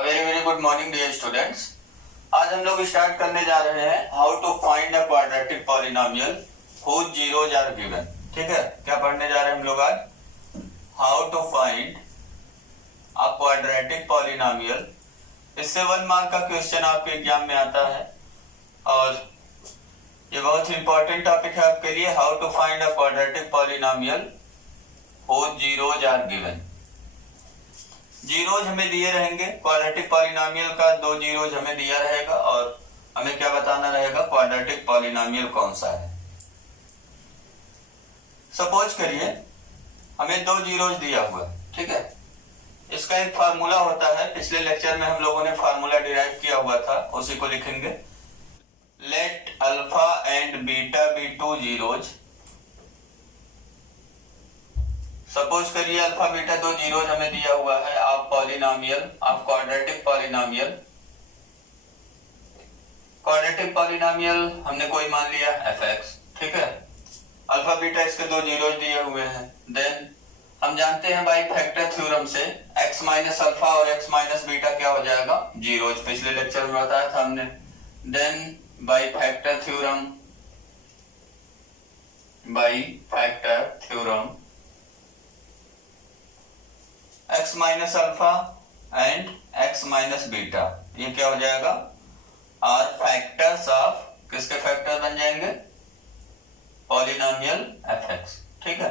Very very good morning dear students. आज हम लोग स्टार्ट करने जा रहे हैं how to find a quadratic polynomial whose zeros are given। ठीक है, क्या पढ़ने जा रहे हैं हम लोग आज? How to find a quadratic polynomial. इससे 1 मार्क का क्वेश्चन आपके एग्जाम में आता है और ये बहुत ही इंपॉर्टेंट टॉपिक है आपके लिए। How to find a quadratic polynomial whose zeros are given। Zeros हमें दिए रहेंगे, क्वाड्रेटिक पॉलिनोमियल का 2 जीरोज हमें दिया रहेगा और हमें क्या बताना रहेगा क्वाड्रेटिक पॉलिनोमियल कौन सा है। सपोज करिए हमें 2 जीरोज दिया हुआ है, ठीक है। इसका एक फार्मूला होता है, पिछले लेक्चर में हम लोगों ने फार्मूला डिराइव किया हुआ था, उसी को लिखेंगे। Let alpha and beta be 2 zeros. Suppose करिए अल्फा बीटा 2 जीरोज हमें दिया हुआ है of polynomial, of quadratic polynomial. Quadratic polynomial हमने कोई मान लिया fx, ठीक है। अल्फा बीटा इसके 2 जीरोज दिए हुए हैं। देन हम जानते हैं बाई फैक्टर थ्योरम से x माइनस अल्फा और x माइनस बीटा क्या हो जाएगा जीरोज, पिछले लेक्चर में बताया था हमने। Then by factor theorem x minus alpha and x minus beta, ये क्या हो जाएगा आर फैक्टर्स ऑफ, किसके फैक्टर बन जाएंगे पॉलिनोमियल fx, ठीक है।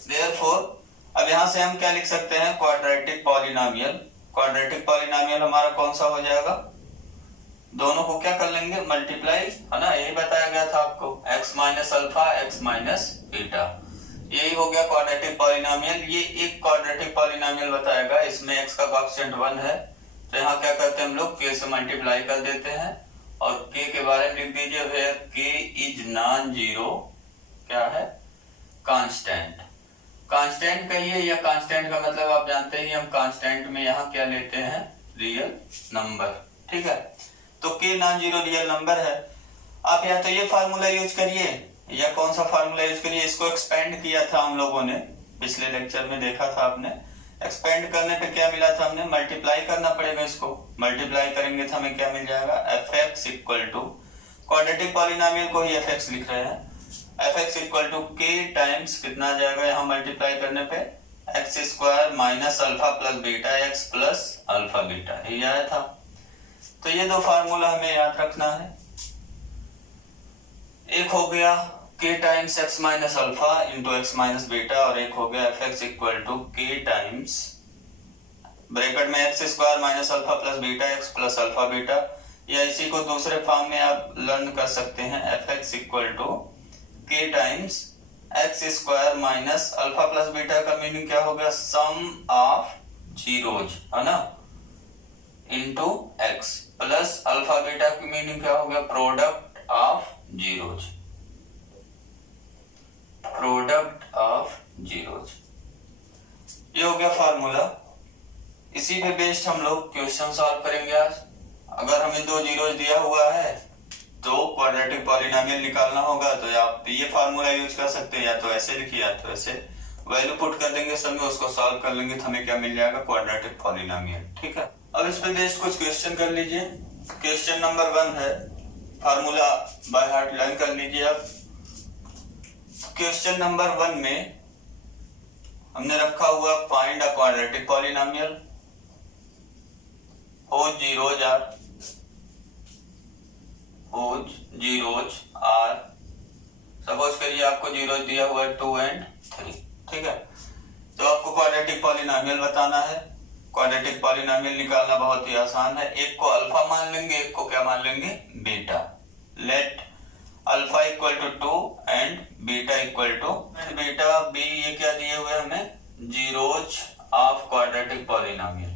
देयरफॉर अब यहां से हम क्या लिख सकते हैं क्वाड्रेटिक पॉलिनोमियल। क्वाड्रेटिक पॉलिनोमियल हमारा कौन सा हो जाएगा, दोनों को क्या कर लेंगे मल्टीप्लाई, है ना, यही बताया गया था आपको, x minus alpha x minus beta, यही हो गया क्वाड्रेटिक पॉलिनोमियल। ये एक क्वाड्रेटिक पॉलिनोमियल बताएगा, इसमें x का कोएफिशिएंट 1 है, तो यहाँ क्या करते हैं हम लोग k से मल्टीप्लाई कर देते हैं और k के बारे में लिख दीजिए where k is non zero, क्या है कांस्टेंट। कांस्टेंट कहिए या कांस्टेंट का मतलब आप जानते हैं, हम कांस्टेंट में यहाँ क्या लेते हैं रियल नंबर, ठीक है। तो k non zero real number है। आप या तो ये फार्मूला यूज करिए या कौन सा फार्मूला यूज करिए, इसको एक्सपेंड किया था हम लोगों ने, पिछले लेक्चर में देखा था आपने। एक्सपेंड करने पे क्या मिला था हमने, मल्टीप्लाई करना पड़ेगा, इसको मल्टीप्लाई करेंगे तो हमें क्या मिल जाएगा fx equal to, quadratic polynomial को ही fx लिख रहे हैं, fx equal to k times कितना आ जाएगा यहाँ मल्टीप्लाई करने पे x square minus alpha plus beta x plus alpha beta, यही आया था। तो ये 2 फार्मूला हमें याद रखना है। एक हो गया k times x minus alpha into x minus beta और एक हो गया fx equal to k times bracket में x square minus alpha plus beta x plus alpha beta, या इसी को दूसरे फॉर्म में आप लर्न कर सकते हैं fx equal to k times x square minus alpha plus beta का मीनिंग क्या होगा सम ऑफ जीरोज, है ना, into x plus alpha beta की मीनिंग क्या होगा product of zeros, product of zeros. ये हो गया फार्मूला, इसी पे बेस्ड हम लोग क्वेश्चन सॉल्व करेंगे आज। अगर हमें 2 जीरोज दिया हुआ है तो क्वाड्रेटिक पॉलिनोमियल निकालना होगा, तो आप ये फार्मूला यूज कर सकते हैं, या तो ऐसे लिखिए या तो ऐसे, वैल्यू पुट कर देंगे सब में, उसको सॉल्व कर लेंगे तो हमें क्या मिल जाएगा क्वाड्रेटिक पॉलिनोमियल, ठीक है। अब इस पे बेस्ड कुछ क्वेश्चन कर लीजिए। क्वेश्चन नंबर 1 है, फार्मूला बाय हार्ट लर्न कर लीजिए आप। क्वेश्चन नंबर 1 में हमने रखा हुआ find a quadratic polynomial whose zeros are, suppose करिए आपको जीरोज दिया हुआ है 2 and 3, ठीक है। तो आपको क्वाड्रेटिक पॉलिनोमियल बताना है। क्वाड्रेटिक पॉलिनोमियल निकालना बहुत ही आसान है, एक को अल्फा मान लेंगे, एक को क्या मान लेंगे beta. Let alpha equal to 2 and beta equal to beta be, ये क्या दिए हुए हमें zeros of quadratic polynomial,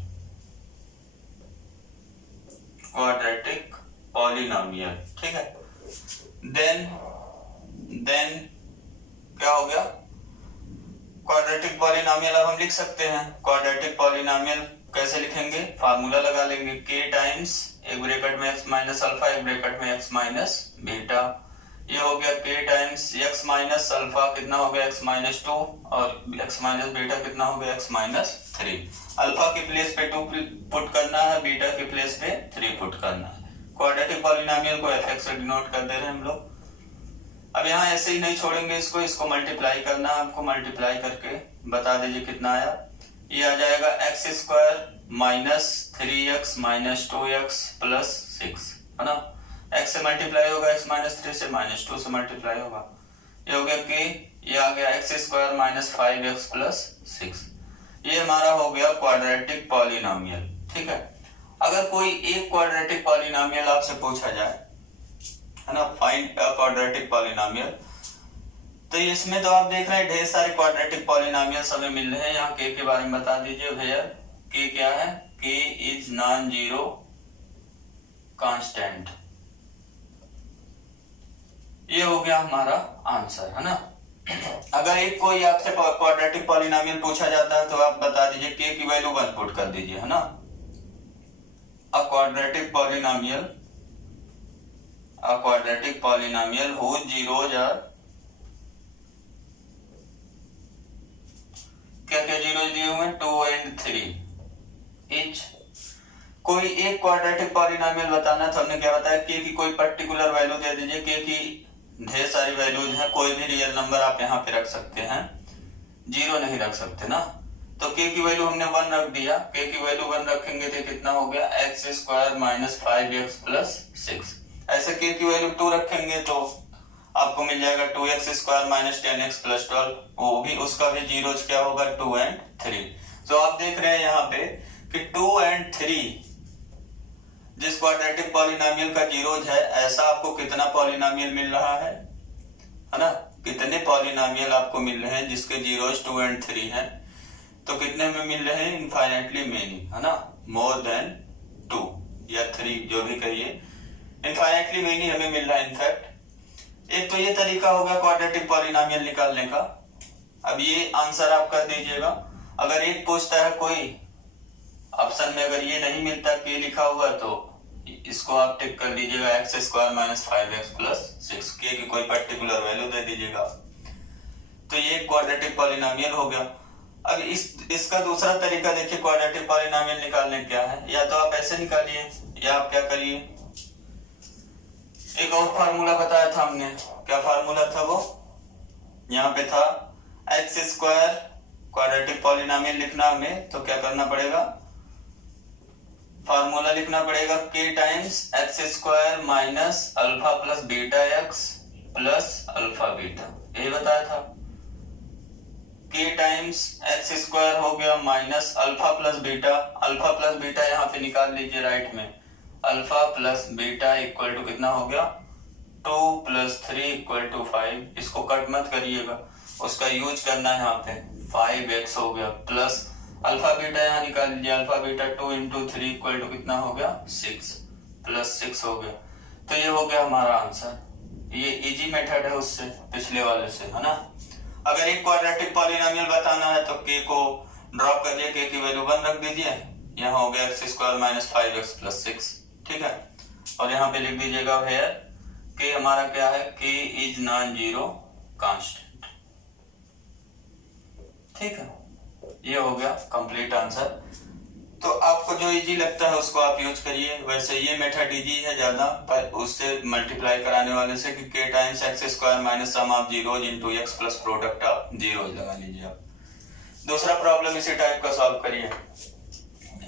quadratic polynomial, ठीक है। देन क्या हो गया क्वाड्रेटिक पॉलिनोमियल। अब हम लिख सकते हैं क्वाड्रेटिक पॉलिनोमियल कैसे लिखेंगे, फार्मूला लगा लेंगे k टाइम्स एक ब्रैकेट में x माइनस अल्फा एक ब्रैकेट में x माइनस बीटा, ये हो गया k times x minus alpha कितना हो गया x माइनस 2 और x माइनस बीटा कितना हो गया x माइनस 3। अल्फा के प्लेस पे 2 पुट करना है, बीटा के प्लेस पे 3 पुट करना है। क्वाड्रेटिक पॉलिनोमियल को fx से डिनोट कर दे रहे हैं हम लोग। अब यहाँ ऐसे ही नहीं छोड़ेंगे इसको मल्टीप्लाई करना है आपको। मल्टीप्लाई करके बता दीजिए कितना आया। ये आ जाएगा x square minus 3x minus 2x plus 6 है ना। x से मल्टीप्लाई होगा x माइनस 3 से, माइनस 2 से मल्टीप्लाई होगा। ये हो गया k, ये आ गया x square minus 5x plus 6। ये हमारा हो गया क्वाड्रेटिक पॉलिनोमियल। ठीक है, अगर कोई एक क्वाड्रेटिक पॉलिनोमियल आपसे पूछा जाए है ना, फाइंड अ क्वाड्रेटिक पॉलिनोमियल, तो इसमें तो आप देख रहे हैं ढेर सारे क्वाड्रेटिक पॉलिनोमियल्स हमें मिल रहे हैं। यहाँ k के बारे में बता दीजिए भैया। k क्या है? k is non zero constant. ये हो गया हमारा आंसर है ना। अगर एक कोई आपसे क्वाड्रेटिक पॉलिनोमियल पूछा जाता है तो आप बता दीजिए k की वैल्यू 1 पुट कर दीजिए है ना। अ quadratic polynomial who zeros are, क्या क्या जीरोज दिए हुए हैं? 2 and 3 इच। कोई एक क्वाड्रेटिक पॉलिनोमियल बताना तो हमने क्या बताया, k की कोई पर्टिकुलर वैल्यू दे दीजिए। k की ढेर सारी वैल्यूज हैं, कोई भी रियल नंबर आप यहाँ पे रख सकते हैं, जीरो नहीं रख सकते ना। तो k की वैल्यू हमने 1 रख दिया। k की वैल्यू 1 रखेंगे तो कितना हो गया? X square minus 5x plus 6। ऐसे k की वैल्यू 2 रखेंगे तो आपको मिल जाएगा 2x square minus 10x plus 12। वो भी उसका भी जीरोज क्या होगा? 2 and 3। तो आप देख रहे हैं यहाँ पे कि 2 and 3 जिस क्वाड्रेटिक पॉलिनोमियल का जीरोज है, ऐसा आपको कितना पॉलिनोमियल मिल रहा है ना। कितने पॉलिनोमियल आपको मिल रहे हैं जिसके जीरोज 2 and 3 हैं? तो कितने में मिल रहे हैं? इनफाइनाइटली मेनी है ना, मोर देन 2 या 3 जो भी कहिए, इनफाइनाइटली मेनी हमें मिल रहा है। इनफैक्ट एक तो ये तरीका होगा क्वाड्रेटिक पॉलिनोमियल निकालने का। अब ये आंसर आप कर दीजिएगा। अगर एक पूछता है कोई ऑप्शन में, अगर ये नहीं मिलता k लिखा हुआ, तो इसको आप टिक कर दीजिएगा x square minus 5x plus 6। k की कोई पर्टिकुलर वैल्यू दे दीजिएगा। तो ये क्वाड्रेटिक पॉलिनोमियल हो गया। अब इसका दूसरा तरीका देखिए क्वाड्रेटिक पॉलिनोमियल निकालने क्या है। या तो आप ऐसे निकालिए, या आप क्या करिए, एक और फार्मूला बताया था हमने। क्या फार्मूला था वो? यहाँ पे था एक्स स्क्वायर। क्वाड्रेटिक पॉलिनोमियल लिखना हमें तो क्या करना पड़ेगा? फार्मूला लिखना पड़ेगा k times x square minus alpha plus beta x plus alpha beta. यही बताया था। k टाइम्स एक्स स्क्वायर हो गया minus alpha plus beta. Alpha plus beta यहाँ पे निकाल लीजिए राइट में। Alpha plus beta equal to कितना हो गया? 2 प्लस 3 इक्वल टू 5। इसको कट मत करिएगा, उसका यूज करना है यहाँ पे। 5x हो गया प्लस अल्फा बीटा यहाँ निकाल लीजिए। Alpha beta 2 into 3 equal to कितना हो गया? 6 प्लस 6 हो गया। तो ये हो गया हमारा आंसर। ये इजी मेथड है उससे, पिछले वाले से है ना। अगर एक क्वाड्रेटिक पॉलिनोमियल बताना है तो k को ड्रॉप कर दिए, k की वैल्यू 1 रख दीजिए। यहाँ हो गया x square minus 5x plus 6। ठीक है, और यहाँ पे लिख दीजिएगा हेयर k हमारा क्या है? k is non zero constant. ठीक है, ये हो गया कंप्लीट आंसर। तो आपको जो इजी लगता है उसको आप यूज करिए। वैसे ये मेथड इजी है ज्यादा, पर उससे मल्टीप्लाई कराने वाले से कि k times x square minus sum of zeros into x plus product of zeros लगा लीजिए आप। दूसरा प्रॉब्लम इसी टाइप का सॉल्व करिए।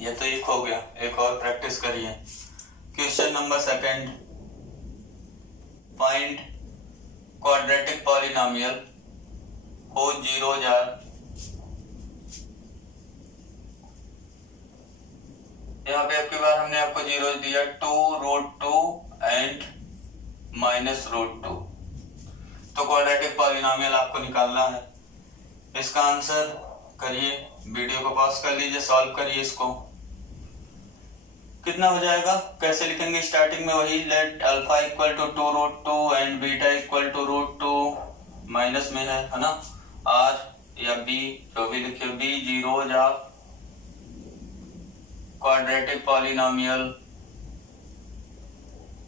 ये तो एक हो गया, एक और प्रैक्टिस करिए। Question number 2, find quadratic polynomial who zeros are. यहाँ पे आपकी बार हमने आपको जीरोज दिया 2√2 एंड -√2। तो क्वाड्रेटिक पॉलिनोमियल आपको निकालना है। इसका आंसर करिए, वीडियो को पॉज कर लीजिए, सॉल्व करिए इसको। कितना हो जाएगा? कैसे लिखेंगे? स्टार्टिंग में वही let alpha equal to 2√2 and beta equal to √2 minus में है ना, r या b जो भी लिखिए। b zeros of quadratic polynomial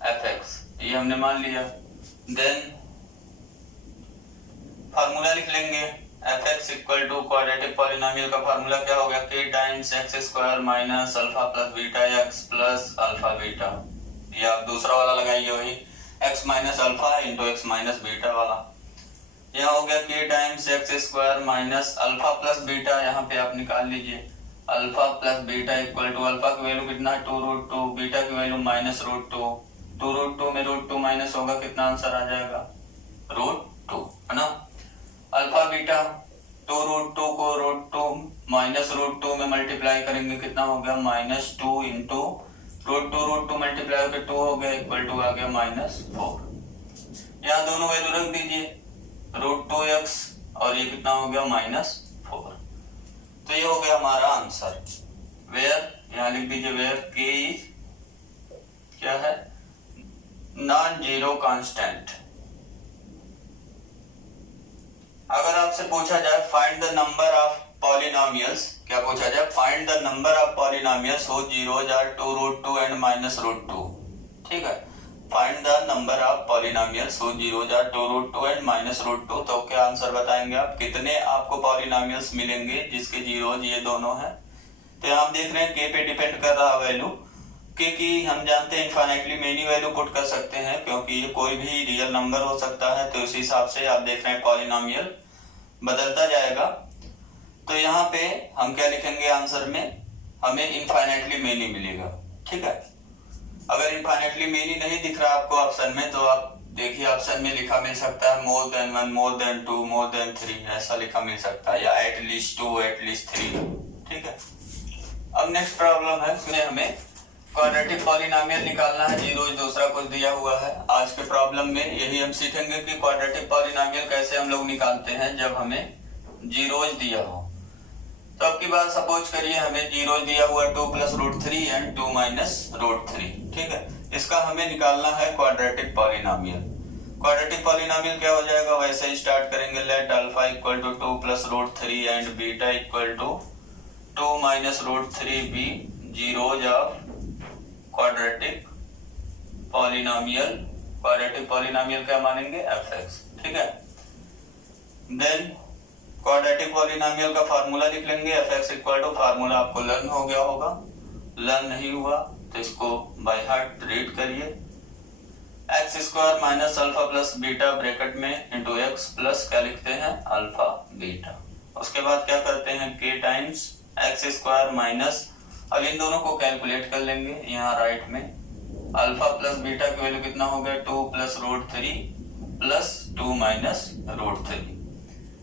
fx, ये हमने मान लिया। देन फार्मूला लिख लेंगे f x equal to quadratic polynomial का फार्मूला क्या हो गया, k times x square minus alpha plus beta x plus alpha beta. ये आप दूसरा वाला लगाइए, वही x minus alpha into x minus beta वाला। यहाँ हो गया k times x square minus alpha plus beta, यहाँ पे आप निकाल लीजिए alpha plus beta equal to alpha की वैल्यू कितना 2√2, बीटा की वैल्यू -√2, 2√2 में √2 माइनस होगा, कितना आंसर आ जाएगा √2, है ना। अल्फा बीटा 2√2 को √2 माइनस √2 में मल्टीप्लाई करेंगे, कितना हो गया -2 इंटू √2 मल्टीप्लाई होकर 2 हो गया इक्वल टू आ गया -4। यहाँ दोनों वैल्यू रख दीजिए √2x और ये कितना हो गया -4। तो ये हो गया हमारा आंसर। वेयर यहाँ लिख दीजिए वेयर के इज क्या है, नॉन जीरो कांस्टेंट। अगर आपसे पूछा जाए find the number of polynomials, क्या पूछा जाए, find the number of polynomials who zeros are 2√2 and -√2, ठीक है, find the number of polynomials who zeros are 2√2 and -√2। तो क्या आंसर बताएंगे आप, कितने आपको पॉलिनोमियल्स मिलेंगे जिसके जीरोज ये दोनों हैं। तो यहाँ आप देख रहे हैं के पे डिपेंड कर रहा वैल्यू, क्योंकि हम जानते हैं इनफाइनाइटली मेनी वैल्यू पुट कर सकते हैं, क्योंकि ये कोई भी रियल नंबर हो सकता है। तो इस हिसाब से आप देख रहे हैं पॉलिनोमियल बदलता जाएगा। तो यहाँ पे हम क्या लिखेंगे आंसर में, हमें इनफाइनाइटली मेनी मिलेगा, ठीक है। अगर इनफाइनाइटली मेनी नहीं दिख रहा आपको ऑप्शन में, तो आप देखिए ऑप्शन में लिखा मिल सकता है more than 1, more than 2, more than 3, ऐसा लिखा मिल सकता है, या एटलीस्ट 2, एटलीस्ट 3, ठीक है। अब नेक्स्ट प्रॉब्लम है, इसमें हमें क्वाड्रेटिक पॉलिनोमियल निकालना है, जीरोज दूसरा कुछ दिया हुआ है। आज के प्रॉब्लम में यही हम सीखेंगे कि क्वाड्रेटिक पॉलिनोमियल कैसे हम लोग निकालते हैं जब हमें जीरोज दिया हो। तो अब की बात सपोज करिए हमें जीरो दिया हुआ 2 + √3 एंड 2 - √3, ठीक है। इसका हमें निकालना है क्वाड्रेटिक पॉलिनोमियल। क्वाड्रेटिक पॉलिनोमियल क्या हो जाएगा, वैसे ही स्टार्ट करेंगे, let alpha equal to 2 + √3 and beta equal to 2 - √3 be zeros of quadratic polynomial. Quadratic polynomial क्या मानेंगे, एफ एक्स, ठीक है। देन क्वाड्रेटिक पॉलिनोमियल का फार्मूला लिख लेंगे, f x equal to, formula आपको लर्न हो गया होगा, लर्न नहीं हुआ तो इसको बाय हार्ट रीड करिए, x square minus alpha plus beta bracket में इंटू एक्स प्लस क्या लिखते हैं अल्फा बीटा। उसके बाद क्या करते हैं, के टाइम्स एक्स स्क्वायर माइनस, अब इन दोनों को कैलकुलेट कर लेंगे यहाँ राइट में, अल्फा प्लस बीटा की वैल्यू कितना हो गया 2 + √3 प्लस 2 - √3,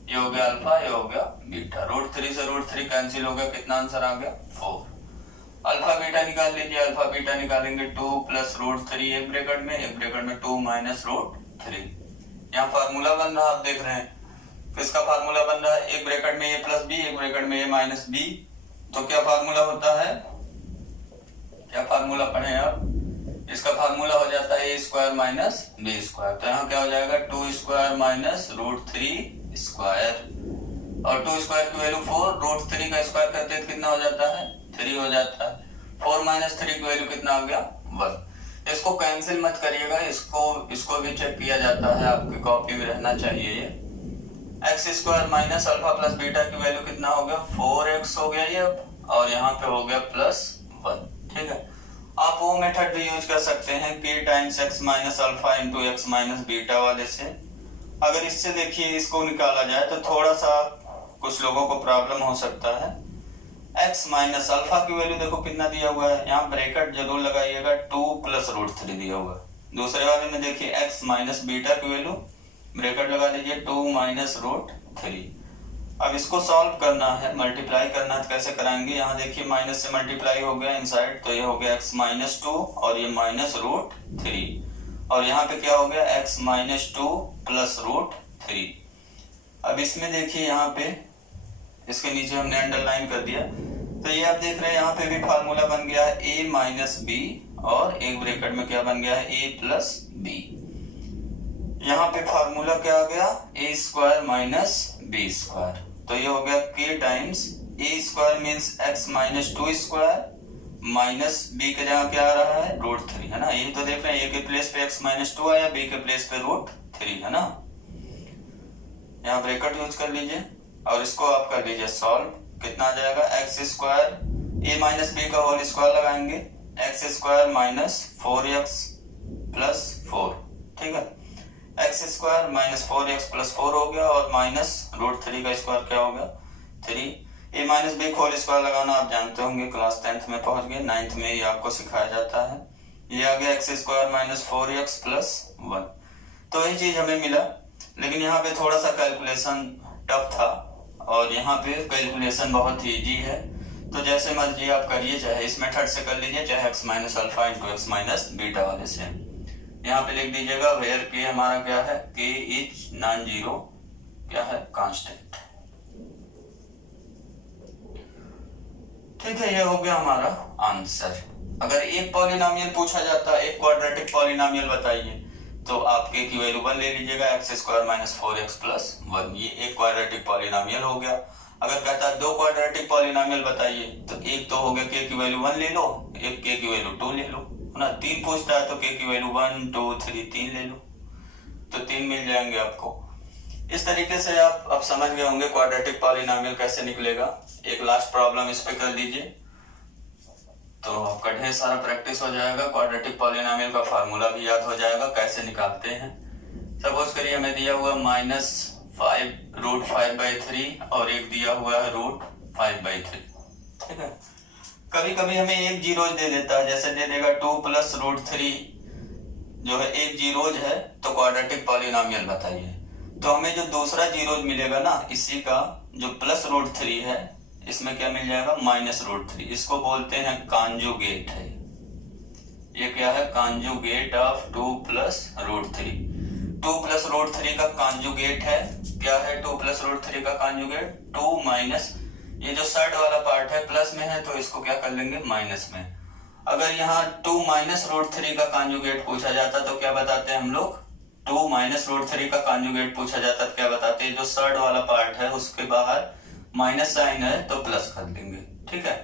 ये हो गया अल्फा, ये हो गया बीटा, √3 से √3 कैंसिल हो गया, कितना आंसर आ गया 4। अल्फा बीटा निकाल लीजिए, अल्फा बीटा निकालेंगे 2 + √3 एक ब्रैकेट में 2 - √3। यहाँ फार्मूला बन रहा आप देख रहे हैं, किसका फार्मूला बन रहा है, एक ब्रैकेट में a + b, एक ब्रैकेट में a - b। तो क्या फार्मूला होता है, क्या फार्मूला पढ़े आप, इसका फार्मूला हो जाता है a² - b²। तो यहाँ क्या हो जाएगा 2² - √3 स्क्वायर, और 2 स्क्वायर की वैल्यू 4, √3 का स्क्वायर करते हैं कितना हो जाता है 3 हो जाता है, 4 - 3 की वैल्यू कितना हो गया 1। इसको कैंसिल मत करिएगा, इसको भी चेक किया जाता है, आपकी कॉपी में रहना चाहिए ये। x² minus alpha plus beta की वैल्यू कितना हो गया 4x हो गया ये, और यहाँ पे हो गया +1, ठीक है। आप वो मेथड भी यूज कर सकते हैं k times x minus alpha into x minus beta वाले से। अगर इससे देखिए इसको निकाला जाए तो थोड़ा सा कुछ लोगों को प्रॉब्लम हो सकता है। x माइनस अल्फा की वैल्यू देखो कितना दिया हुआ है, यहाँ ब्रैकेट जरूर लगाइएगा 2 + √3 दिया हुआ है। दूसरे वाले में देखिए x माइनस बीटा की वैल्यू ब्रैकेट लगा लीजिए 2 - √3। अब इसको सॉल्व करना है, मल्टीप्लाई करना है, तो कैसे कराएंगे, यहाँ देखिए माइनस से मल्टीप्लाई हो गया इनसाइड, तो ये हो गया x - 2 और ये -√3, और यहाँ पे क्या हो गया x - 2 + √3। अब इसमें देखिए यहाँ पे इसके नीचे हमने अंडरलाइन कर दिया, तो ये आप देख रहे हैं यहाँ पे भी फार्मूला बन गया है a - b, और एक ब्रैकेट में क्या बन गया है a + b। यहाँ पे फार्मूला क्या आ गया a² - b², तो ये हो गया k times a² means x - 2² minus b के जगह क्या आ रहा है √3, है ना। ये तो देख रहे हैं a के प्लेस पे x - 2 आया, b के प्लेस पे √3, है ना। यहाँ ब्रैकेट यूज कर लीजिए और इसको आप कर लीजिए सॉल्व। कितना आ जाएगा, एक्स स्क्वायर ए माइनस बी का होल स्क्वायर लगाएंगे, x square minus 4x plus 4, ठीक है। X square minus 4x plus 4 हो गया और माइनस √3 का स्क्वायर क्या हो गया 3। ए माइनस बी होल स्क्वायर लगाना आप जानते होंगे, क्लास 10th में पहुंच गए, 9th में ये आपको सिखाया जाता है। ये आ गया x square minus 4x plus 1। तो यही चीज हमें मिला, लेकिन यहाँ पे थोड़ा सा कैलकुलेशन टफ था और यहाँ पे कैलकुलेशन बहुत इजी है। तो जैसे मर्जी आप करिए, चाहे इस मेथड से कर लीजिए, चाहे x minus alpha into x minus beta वाले से। यहाँ पे लिख दीजिएगा वेयर के हमारा क्या है, k इज नॉन जीरो, क्या है कांस्टेंट। ठीक है, ये हो गया हमारा आंसर। अगर एक पॉलिनोमियल पूछा जाता है, एक क्वाड्रेटिक पॉलिनोमियल बताइए, तो आप k की वैल्यू 1 ले लीजिएगा, x square minus 4x plus 1, ये एक क्वाड्रेटिक पॉलिनोमियल हो गया। अगर कहता है दो क्वाड्रेटिक पॉलिनोमियल बताइए, तो एक तो हो गया k की वैल्यू 1 ले लो, एक k की वैल्यू 2 ले लो, है ना। 3 पूछता है तो k की वैल्यू 1 2 3 3 ले लो, तो 3 मिल जाएंगे आपको। इस तरीके से आप अब समझ गए होंगे क्वाड्रेटिक पॉलिनोमियल कैसे निकलेगा। एक लास्ट प्रॉब्लम इस पे कर लीजिए तो आपका ढेर सारा प्रैक्टिस हो जाएगा, क्वाड्रेटिक पॉलिनोमियल का फार्मूला भी याद हो जाएगा कैसे निकालते हैं। सपोज करिए हमें दिया हुआ -5√5/3 और एक दिया हुआ है √5/3, ठीक है। कभी कभी हमें एक जीरोज दे देता है, जैसे दे देगा 2 प्लस √3 जो है एक जीरोज है, तो क्वाड्रेटिक पॉलिनोमियल बताइए। तो हमें जो दूसरा जीरोज मिलेगा ना, इसी का जो प्लस √3 है, इसमें क्या मिल जाएगा -√3। इसको बोलते हैं कॉन्जुगेट है। ये क्या है, कॉन्जुगेट ऑफ 2 प्लस √3। 2 प्लस √3 का कॉन्जुगेट है, क्या है 2 प्लस √3 का कॉन्जुगेट 2 माइनस, ये जो साइड वाला पार्ट है प्लस में है तो इसको क्या कर लेंगे माइनस में। अगर यहाँ 2 माइनस √3 का कॉन्जुगेट पूछा जाता तो क्या बताते हैं हम लोग, 2 माइनस √3 का कॉन्जुगेट पूछा जाता तो क्या बताते हैं, जो साइड वाला पार्ट है उसके बाहर माइनस साइन है तो प्लस कर देंगे, ठीक है।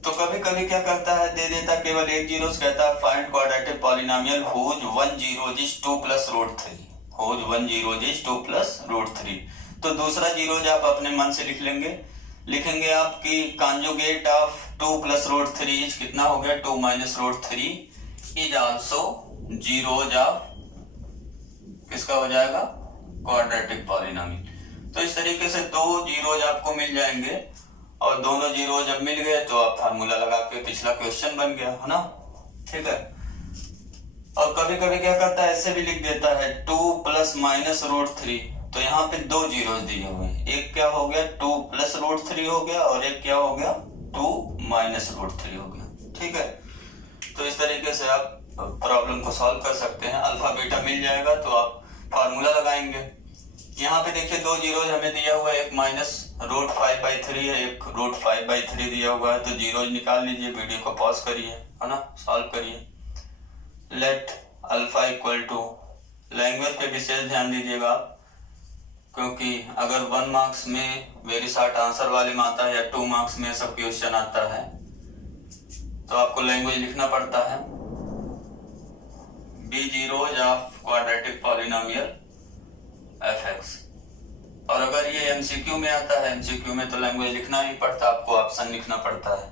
तो कभी कभी क्या करता है, दे देता केवल एक जीरो, कहता है find quadratic polynomial whose 1 zeros is 2 plus √3, whose 1 zeros is 2 plus √3। तो दूसरा जीरोज आप अपने मन से लिख लेंगे, लिखेंगे आप कि कॉन्जुगेट ऑफ 2 प्लस √3 इज कितना हो गया 2 minus √3 is also zeros of किसका हो जाएगा क्वाड्रेटिक पॉलिनोमियल। तो इस तरीके से दो जीरोज आपको मिल जाएंगे और दोनों जीरो जब मिल गए तो आप फार्मूला लगा के पिछला क्वेश्चन बन गया, है ना, ठीक है। और कभी कभी क्या करता है, ऐसे भी लिख देता है 2 प्लस माइनस √3, तो यहाँ पे दो जीरोज दिए हुए हैं, एक क्या हो गया 2 प्लस √3 हो गया और एक क्या हो गया 2 माइनस √3 हो गया, ठीक है। तो इस तरीके से आप प्रॉब्लम को सॉल्व कर सकते हैं। अल्फा बीटा मिल जाएगा तो आप फार्मूला लगाएंगे। यहाँ पे देखिए दो जीरोज हमें दिया हुआ है, एक -√5/3 है, एक √5/3 दिया हुआ है, तो जीरोज निकाल लीजिए। वीडियो को पॉज करिए, है ना, सॉल्व करिए। Let alpha equal to, language पे विशेष ध्यान दीजिएगा क्योंकि अगर 1 मार्क्स में वेरी शॉर्ट आंसर वाले में आता है या 2 मार्क्स में सब क्वेश्चन आता है तो आपको लैंग्वेज लिखना पड़ता है। Be zeros of quadratic polynomial fx, और अगर ये एमसीक्यू में आता है, एमसीक्यू में तो लैंग्वेज लिखना नहीं पड़ता, आपको ऑप्शन लिखना पड़ता है।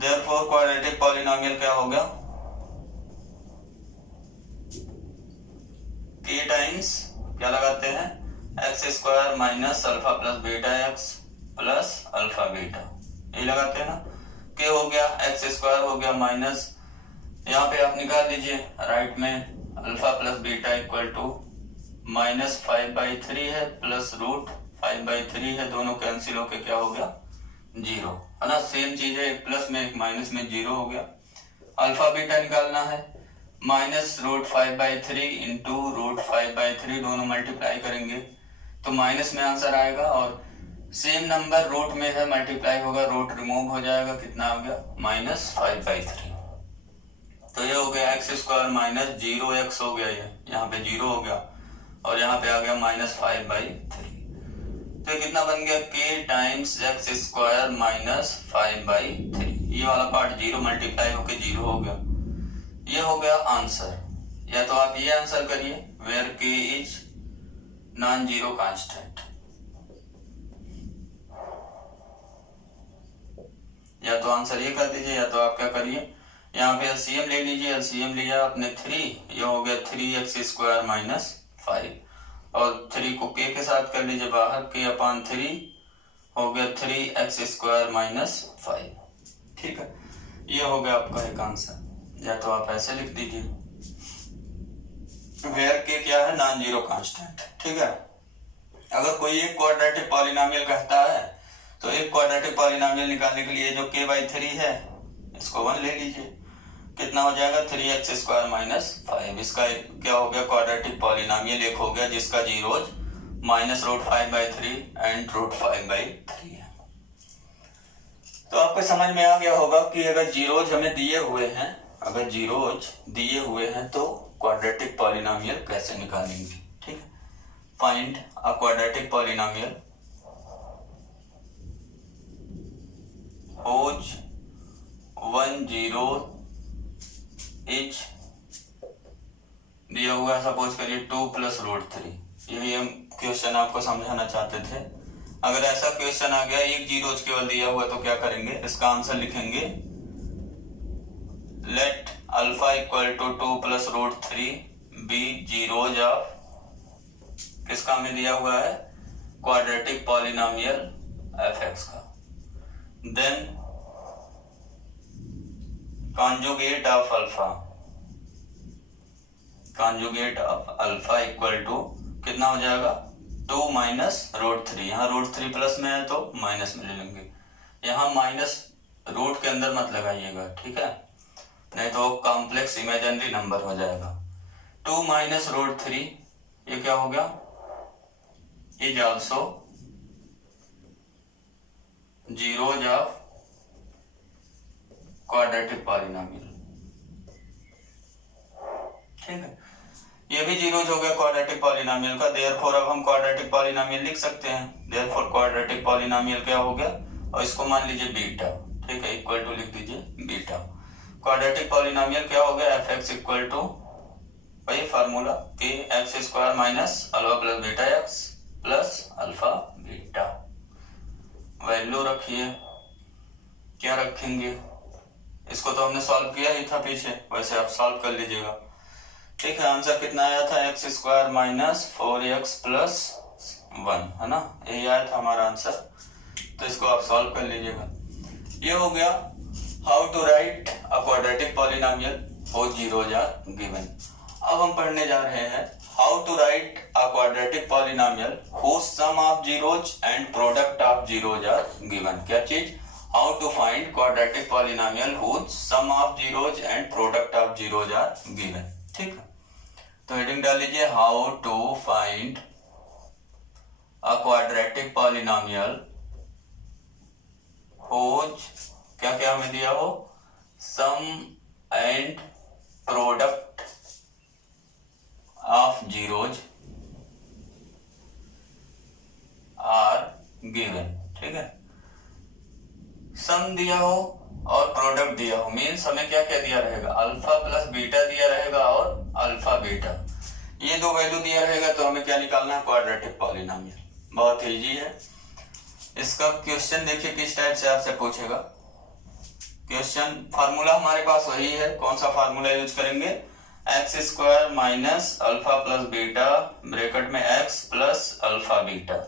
देयरफॉर क्वाड्रेटिक पॉलिनोमियल क्या हो गया, k टाइम्स क्या लगाते हैं x² minus alpha plus beta x plus alpha beta, ये लगाते हैं ना। k हो गया x² हो गया माइनस, यहाँ पे आप निकाल लीजिए राइट में, alpha plus beta equal to -5/3 है प्लस √5/3 है, दोनों कैंसिल होके क्या हो गया 0, है ना। सेम चीज है, एक प्लस में एक माइनस में 0 हो गया। अल्फा बीटा निकालना है, -√5/3 इंटू √5/3, दोनों मल्टीप्लाई करेंगे तो माइनस में आंसर आएगा, और सेम नंबर रूट में है मल्टीप्लाई होगा, रूट रिमूव हो जाएगा, कितना हो गया -5/3। तो ये हो गया x² माइनस 0x हो गया, ये यहाँ पे 0 हो गया और यहाँ पे आ गया -5/3। तो ये कितना बन गया k टाइम्स x² माइनस 5/3, ये वाला पार्ट 0 मल्टीप्लाई होके 0 हो गया। ये हो गया आंसर। या तो आप ये आंसर करिए, वेयर के इज नॉन जीरो कांस्टेंट। या तो आंसर ये कर दीजिए, या तो आप क्या करिए, यहाँ पे एलसीएम ले लीजिए। एलसीएम लिया आपने 3, ये हो गया 3x² माइनस 5, और 3 को k के साथ कर लीजिए बाहर, k/3 हो गया 3x² माइनस 5। ठीक है, ये हो गया आपका एक आंसर। या तो आप ऐसे लिख दीजिए, वेयर के क्या है, नॉन जीरो कांस्टेंट। ठीक है, अगर कोई एक क्वाड्रेटिक पॉलिनोमियल कहता है तो एक क्वाड्रेटिक पॉलिनोमियल निकालने के लिए जो k/3 है इसको 1 ले लीजिए, कितना हो जाएगा 3x² माइनस 5। इसका क्या हो गया, क्वाड्रेटिक पॉलिनोमियल एक हो गया जिसका जीरोज -√5/3 एंड √5/3 है। तो आपको समझ में आ गया होगा कि अगर जीरोज हमें दिए हुए हैं, अगर जीरोज दिए हुए हैं तो क्वाड्रेटिक पॉलिनोमियल कैसे निकालेंगे। ठीक है, find a quadratic polynomial whose 1 0 is दिया हुआ, सपोज करिए 2 + √3। यही हम क्वेश्चन आपको समझाना चाहते थे। अगर ऐसा क्वेश्चन आ गया, एक जीरोज केवल दिया हुआ, तो क्या करेंगे, इसका आंसर लिखेंगे let alpha = 2 + √3 be zeros of, किसका हमें दिया हुआ है, क्वाड्रेटिक पॉलिनोमियल fx का। Then conjugate of alpha, conjugate of alpha equal to कितना हो जाएगा 2 - √3। यहाँ √3 प्लस में है तो माइनस में ले लेंगे, यहाँ माइनस रूट के अंदर मत लगाइएगा, ठीक है, नहीं तो कॉम्प्लेक्स इमेजिनरी नंबर हो जाएगा। 2 - √3 ये क्या हो गया, is also zeros of quadratic polynomial. ठीक है, ये भी जीरोज हो गया क्वाड्रेटिक पॉलिनोमियल का। देयरफॉर अब हम क्वाड्रेटिक पॉलिनोमियल लिख सकते हैं। देयरफॉर क्वाड्रेटिक पॉलिनोमियल क्या हो गया, और इसको मान लीजिए बीटा। ठीक है, इक्वल टू लिख दीजिए बीटा। क्वाड्रेटिक पॉलिनोमियल क्या हो गया, fx इक्वल टू वही फार्मूला कि x² minus alpha plus beta x plus alpha beta. Value रखिए, क्या रखेंगे, इसको तो हमने सॉल्व किया ही था पीछे, वैसे आप सॉल्व कर लीजिएगा। ठीक है, आंसर कितना आया था, x² माइनस 4x प्लस 1, है ना, यही आया था हमारा आंसर। तो इसको आप सॉल्व कर लीजिएगा। ये हो गया how to write a quadratic polynomial who zeros are given. अब हम पढ़ने जा रहे हैं how to write a quadratic polynomial whose sum of zeros and product of zeros are given. क्या चीज, how to find quadratic polynomial whose sum of zeros and product of zeros are given। ठीक है, तो heading डाल लीजिए how to find a quadratic polynomial whose क्या क्या हमें दिया हो, sum and product of zeros are given। ठीक है, सम दिया हो और प्रोडक्ट दिया हो, मीन्स हमें क्या क्या दिया रहेगा, अल्फा प्लस बीटा दिया रहेगा और अल्फा बीटा, ये दो वैल्यू दिया रहेगा। तो हमें क्या निकालना है, क्वाड्रेटिक पॉलिनोमियल। बहुत इजी है। इसका क्वेश्चन देखिए किस टाइप से आपसे पूछेगा। क्वेश्चन फार्मूला हमारे पास वही है, कौन सा फार्मूला यूज करेंगे, x² minus alpha plus beta bracket में x प्लस अल्फा बीटा।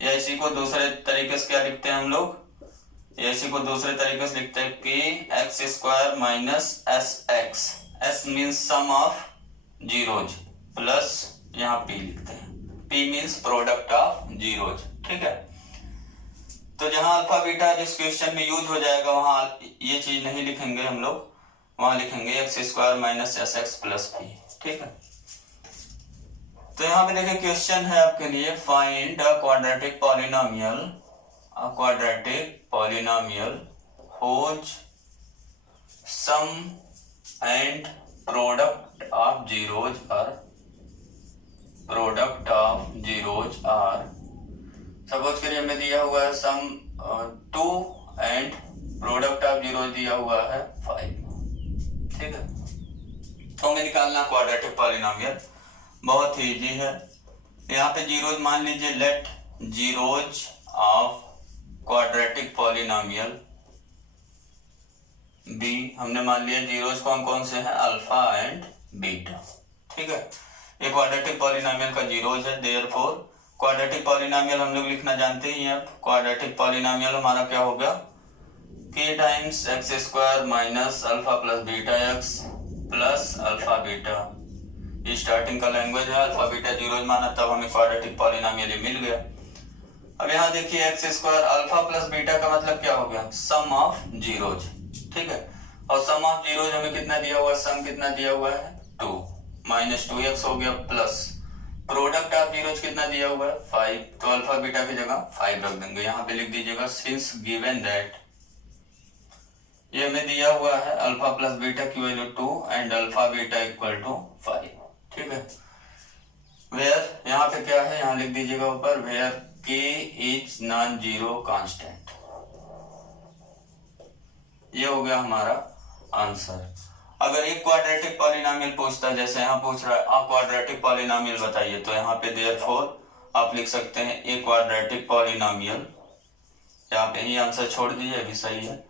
या इसी को दूसरे तरीके से क्या लिखते हैं हम लोग, इसी को दूसरे तरीके से लिखते हैं कि x² minus sx, s means sum of zeros plus यहाँ p लिखते हैं, p means product of zeros. ठीक है, तो जहां अल्फा बीटा जिस क्वेश्चन में यूज हो जाएगा वहां ये चीज नहीं लिखेंगे हम लोग, वहां लिखेंगे x² minus sx plus p। ठीक है, तो यहाँ पे देखिए क्वेश्चन है आपके लिए, find a quadratic polynomial, a quadratic polynomial whose sum and product of zeros are suppose करिए हमें दिया हुआ है सम 2 एंड प्रोडक्ट ऑफ जीरो दिया हुआ है 5। ठीक है, तो हमें निकालना क्वाड्रेटिक पॉलिनोमियल। बहुत ही इजी है। यहाँ पे जीरोज मान लीजिए, let zeros of quadratic polynomial be, हमने मान लिया जीरोज कौन कौन से हैं, अल्फा एंड बीटा। ठीक है, ये क्वाड्रेटिक पॉलिनोमियल का जीरोज है। देयरफॉर क्वाड्रेटिक पॉलिनोमियल हम लोग लिखना जानते ही हैं। क्वाड्रेटिक पॉलिनोमियल हमारा क्या होगा, k times x square minus alpha plus beta x plus alpha beta. ये स्टार्टिंग का लैंग्वेज है, अल्फा बीटा जीरोज माना तब हमें क्वाड्रेटिक पॉलिनोमियल मिल गया। अब यहाँ देखिए x square alpha plus beta का मतलब क्या हो गया, सम ऑफ जीरोज। ठीक है, और सम ऑफ जीरोज हमें कितना दिया हुआ है, सम कितना दिया हुआ है 2 माइनस 2x हो गया प्लस प्रोडक्ट ऑफ जीरोज कितना दिया हुआ है 5, तो अल्फा बीटा की जगह 5 रख देंगे। यहाँ पे लिख दीजिएगा सिंस गिवन दैट, ये हमें दिया हुआ है अल्फा प्लस बीटा की value 2 and alpha beta equal to 5। ठीक है, वेयर यहाँ पे क्या है, यहाँ लिख दीजिएगा ऊपर where k is non zero constant. ये हो गया हमारा आंसर। अगर एक क्वाड्रेटिक पॉलिनोमियल पूछता है, जैसे यहाँ पूछ रहा है आप क्वाड्रेटिक पॉलिनोमियल बताइए, तो यहाँ पे देयरफॉर आप लिख सकते हैं ए क्वाड्रेटिक पॉलिनोमियल। यहाँ पे ही आंसर छोड़ दीजिए, अभी सही है।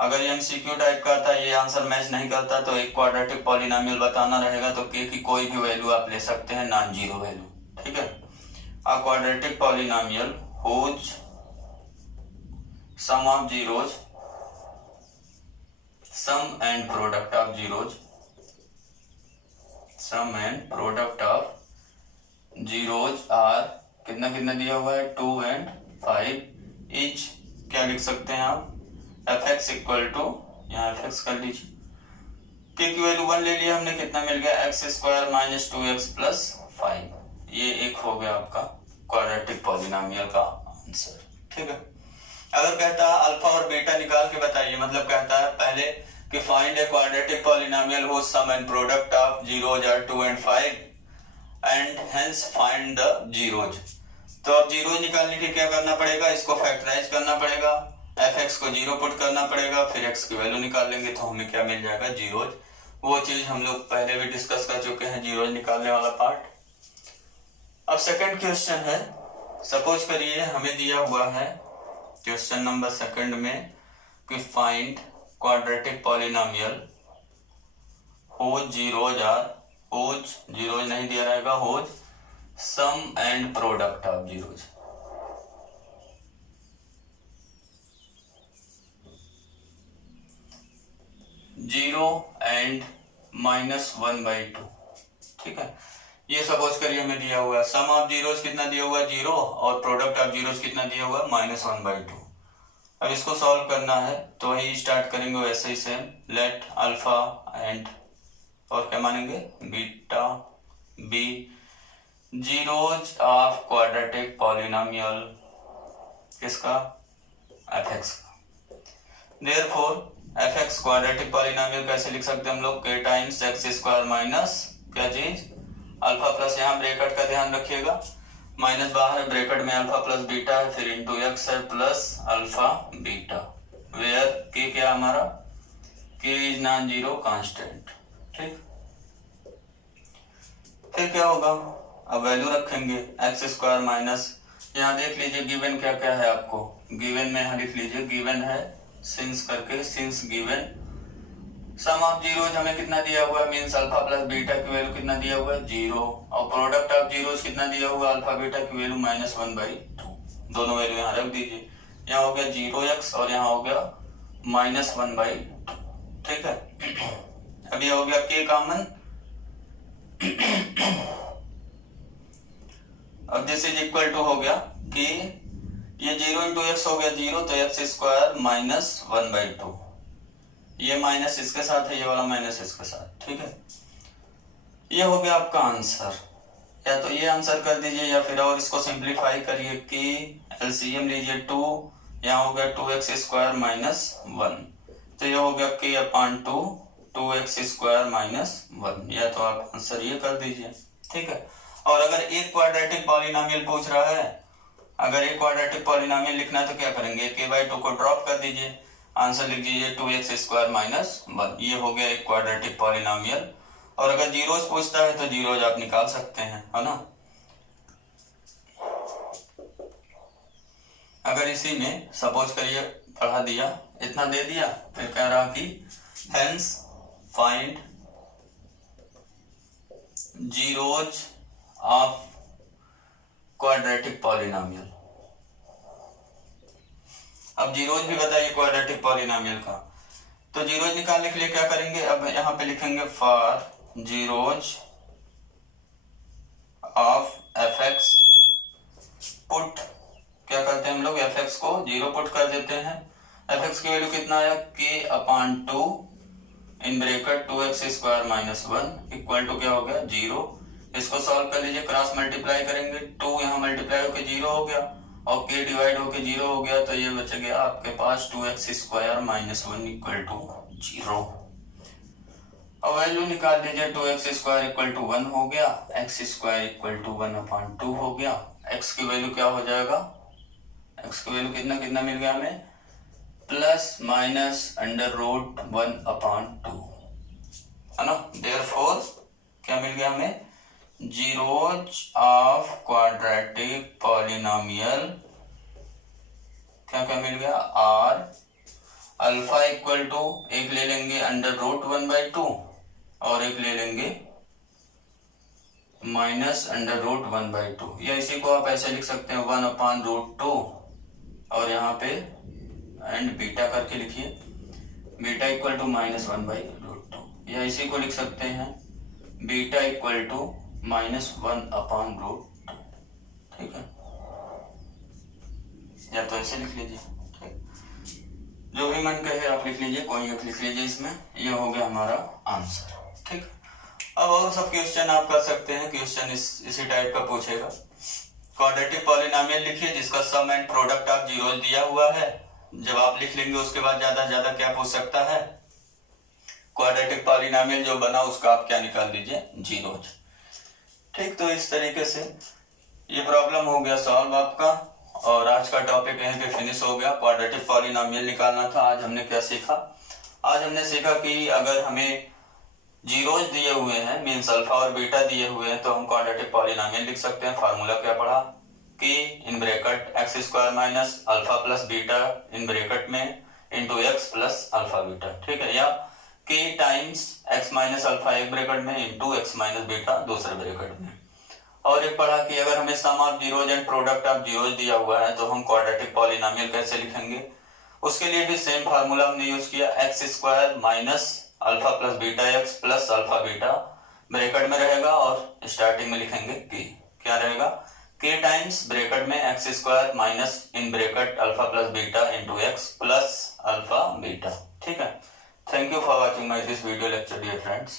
अगर ये एमसीक्यू टाइप का था, ये आंसर मैच नहीं करता, तो एक क्वाड्रेटिक पॉलिनोमियल बताना रहेगा, तो के की कोई भी वैल्यू आप ले सकते हैं, नॉन जीरो वैल्यू। ठीक है, a quadratic polynomial whose sum of zeros, sum and product of zeros, sum and product of zeros are कितना कितना दिया हुआ है 2 एंड 5 इच, क्या लिख सकते हैं आप एफ एक्स इक्वल टू, यहाँ एफ एक्स कर लीजिए, के की वैल्यू 1 ले लिया हमने, कितना मिल गया x square minus 2x plus 5। ये एक हो गया आपका क्वाड्रेटिक पॉलिनोमियल का आंसर। ठीक है, अगर कहता है अल्फा और बीटा निकाल के बताइए, मतलब कहता है पहले कि find a quadratic polynomial whose sum and product of zeros are 2 and 5 and hence find the zeros. तो अब जीरोज निकालने के क्या करना पड़ेगा, इसको फैक्टराइज करना पड़ेगा, एफ एक्स को जीरो पुट करना पड़ेगा, फिर एक्स की वैल्यू निकाल लेंगे तो हमें क्या मिल जाएगा, जीरोज। वो चीज हम लोग पहले भी डिस्कस कर चुके हैं, जीरोज निकालने वाला पार्ट। अब सेकंड क्वेश्चन है, सपोज करिए हमें दिया हुआ है क्वेश्चन नंबर सेकंड में कि find quadratic polynomial whose zeros are, whose zeros नहीं दिया रहेगा, whose sum and product of zeros. Zero and -1/2। ठीक है, ये सपोज करिए हमें दिया हुआ है सम ऑफ जीरोज कितना दिया हुआ है 0 और प्रोडक्ट ऑफ जीरोज कितना दिया हुआ है -1/2। अब इसको सॉल्व करना है तो वही स्टार्ट करेंगे वैसे ही सेम, लेट अल्फा एंड और क्या मानेंगे beta be zeros of quadratic polynomial, किसका एफ एक्स का। Therefore f x quadratic polynomial कैसे लिख सकते हैं हम लोग, के टाइम्स एक्स स्क्वायर माइनस क्या चीज अल्फा प्लस, यहाँ ब्रैकेट का ध्यान रखिएगा, माइनस बाहर है, ब्रैकेट में अल्फा प्लस बीटा है, फिर इंटू एक्स है प्लस अल्फा बीटा, वेयर के क्या हमारा के इज नॉन जीरो कांस्टेंट। ठीक, फिर क्या होगा, अब वैल्यू रखेंगे एक्स स्क्वायर माइनस, यहाँ देख लीजिए गिवन क्या क्या है आपको, गिवन में यहाँ लिख लीजिए, गिवन है सिंस करके, since given sum of zeros हमें कितना दिया हुआ है, मींस अल्फा प्लस बीटा की वैल्यू कितना दिया हुआ है 0 और प्रोडक्ट ऑफ जीरोज कितना दिया हुआ है अल्फा बीटा की वैल्यू -1/2। दोनों वैल्यू यहाँ रख दीजिए, यहाँ हो गया 0x और यहाँ हो गया -1/2। ठीक है, अब ये हो गया k कॉमन, अब दिस इज इक्वल टू हो गया कि ये 0 इंटू एक्स हो गया 0, तो एक्स स्क्वायर -1/2, ये माइनस इसके साथ है, ये वाला माइनस इसके साथ। ठीक है, ये हो गया आपका आंसर, या तो ये आंसर कर दीजिए या फिर और इसको सिंप्लीफाई करिए कि एलसीएम लीजिए 2, यहाँ हो गया 2x स्क्वायर -1, तो ये हो गया k/2 2x स्क्वायर -1, या तो आप आंसर ये कर दीजिए। ठीक है, और अगर एक क्वाड्रेटिक पॉलिनोमियल पूछ रहा है, अगर एक क्वाड्रेटिक पॉलिनोमियल लिखना है तो क्या करेंगे, k/2 को ड्रॉप कर दीजिए, आंसर लिख दीजिए 2x स्क्वायर -1। ये हो गया एक क्वाड्रेटिक पॉलिनोमियल और अगर जीरोज पूछता है तो जीरोज आप निकाल सकते हैं, है ना। अगर इसी में सपोज करिए पढ़ा दिया, इतना दे दिया, फिर कह रहा कि hence find zeros of quadratic polynomial. अब जीरोज भी बताइए क्वाड्रेटिक पॉलिनोमियल का, तो जीरोज निकालने के लिए क्या करेंगे, अब यहाँ पे लिखेंगे for zeros of F x put, क्या करते हैं हम लोग, एफ एक्स को जीरो पुट कर देते हैं। एफ एक्स की वैल्यू कितना आया, k upon 2 in bracket 2x square minus 1 equal to क्या हो गया, 0। इसको सॉल्व कर लीजिए, क्रॉस मल्टीप्लाई करेंगे, 2 यहाँ मल्टीप्लाई होकर 0 हो गया और k डिवाइड होकर 0 हो गया, तो ये बच गया आपके पास 2x square minus 1 equal to 0। अब वैल्यू निकाल लीजिए, 2x स्क्वायर इक्वल टू 1 हो गया, x स्क्वायर इक्वल टू 1/2 हो गया। x की वैल्यू क्या हो जाएगा, x की वैल्यू कितना कितना मिल गया हमें, प्लस माइनस अंडर रूट 1/2, है ना। देयरफॉर क्या मिल गया हमें, जीरोज ऑफ क्वाड्रेटिक पॉलिनोमियल क्या क्या मिल गया, आर अल्फा इक्वल टू, एक ले लेंगे अंडर रूट 1/2 और एक ले लेंगे माइनस अंडर रूट 1/2, या इसी को आप ऐसे लिख सकते हैं 1/√2 और यहाँ पे एंड बीटा करके लिखिए, बीटा इक्वल टू माइनस 1/√2, या इसी को लिख सकते हैं बीटा इक्वल टू माइनस 1/√2, ठीक है, या तो ऐसे लिख लीजिए, ठीक, जो भी मन कहे आप लिख लीजिए, कोई एक लिख लीजिए इसमें, ये हो गया हमारा आंसर, ठीक। अब और सब क्वेश्चन आप कर सकते हैं, क्वेश्चन इसी टाइप का पूछेगा। क्वाड्रेटिक पॉलिनोमियल लिखिए जिसका सम एंड प्रोडक्ट आप जीरोज दिया हुआ है, जब आप लिख लेंगे उसके बाद ज्यादा से ज्यादा क्या पूछ सकता है, क्वाड्रेटिक पॉलिनोमियल जो बना उसका आप क्या निकाल दीजिए, जीरोज, ठीक। तो इस तरीके से ये प्रॉब्लम हो गया सॉल्व आपका, और आज का टॉपिक यहीं पे फिनिश हो गया। क्वाड्रेटिक पॉलिनोमियल निकालना था। आज हमने क्या सीखा, आज हमने सीखा कि अगर हमें जीरोज दिए हुए हैं, मीन्स अल्फा और बीटा दिए हुए हैं, तो हम क्वाड्रेटिक पॉलिनोमियल लिख सकते हैं। फार्मूला क्या पढ़ा, कि in bracket x square minus alpha plus beta in bracket में into x plus alpha beta, ठीक है, या k times x minus alpha एक ब्रैकेट में इंटू एक्स माइनस बीटा दूसरे ब्रैकेट में। और एक पढ़ा कि अगर हमें sum of zeros and product of zeros दिया हुआ है तो हम क्वाड्रेटिक पॉलिनोमियल कैसे लिखेंगे, उसके लिए भी सेम फार्मूला हमने यूज किया, x square minus alpha plus beta x plus alpha beta bracket में रहेगा और स्टार्टिंग में लिखेंगे k, क्या रहेगा, k टाइम्स ब्रैकेट में x square minus in bracket alpha plus beta into x plus alpha beta, ठीक है। Thank you for watching my this video lecture, dear friends.